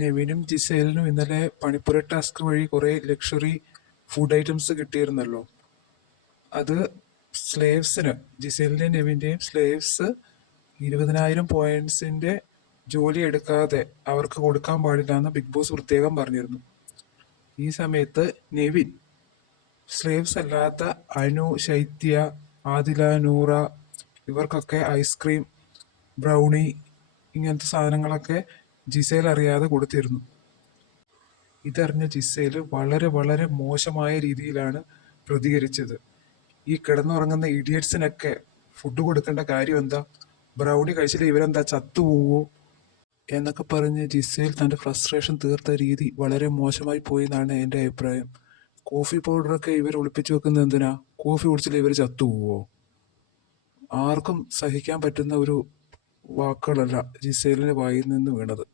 നെവിനും ജിസേലിനും ഇന്നലെ പണിപ്പുര ടാസ്ക് വഴി കുറെ ലക്ഷറി ഫുഡ് ഐറ്റംസ് കിട്ടിയിരുന്നല്ലോ. അത് സ്ലേവ്സിന്, ജിസേലിന്റെയും നെവിന്റെയും സ്ലേവ്സ് 20,000 പോയിന്റ്സിന്റെ ജോലി എടുക്കാതെ അവർക്ക് കൊടുക്കാൻ പാടില്ല എന്ന് ബിഗ് ബോസ് പ്രത്യേകം പറഞ്ഞിരുന്നു. ഈ സമയത്ത് നെവിൻ സ്ലേവ്സ് അല്ലാത്ത അനു, ശൈത്യ, ആദില, നൂറ ഇവർക്കൊക്കെ ഐസ്ക്രീം, ബ്രൗണി ഇങ്ങനത്തെ സാധനങ്ങളൊക്കെ ജിസേൽ അറിയാതെ കൊടുത്തിരുന്നു. ഇതറിഞ്ഞ ജിസേൽ വളരെ വളരെ മോശമായ രീതിയിലാണ് പ്രതികരിച്ചത്. ഈ കിടന്നുറങ്ങുന്ന ഇഡിയറ്റ്സിനൊക്കെ ഫുഡ് കൊടുക്കേണ്ട കാര്യം എന്താ? ബ്രൗണി കഴിച്ചിട്ട് ഇവരെന്താ ചത്തുപോവോ എന്നൊക്കെ പറഞ്ഞ് ജിസേൽ തൻ്റെ ഫ്രസ്ട്രേഷൻ തീർത്ത രീതി വളരെ മോശമായി പോയി എന്നാണ് എൻ്റെ അഭിപ്രായം. കോഫി പൗഡറൊക്കെ ഇവർ ഒളിപ്പിച്ചു വെക്കുന്നത് എന്തിനാ? കോഫി കുടിച്ചിട്ട് ഇവർ ചത്തുപോവോ? ആർക്കും സഹിക്കാൻ പറ്റുന്ന ഒരു വാക്കുകളല്ല ജിസേലിന് വായിൽ നിന്ന് വീണത്.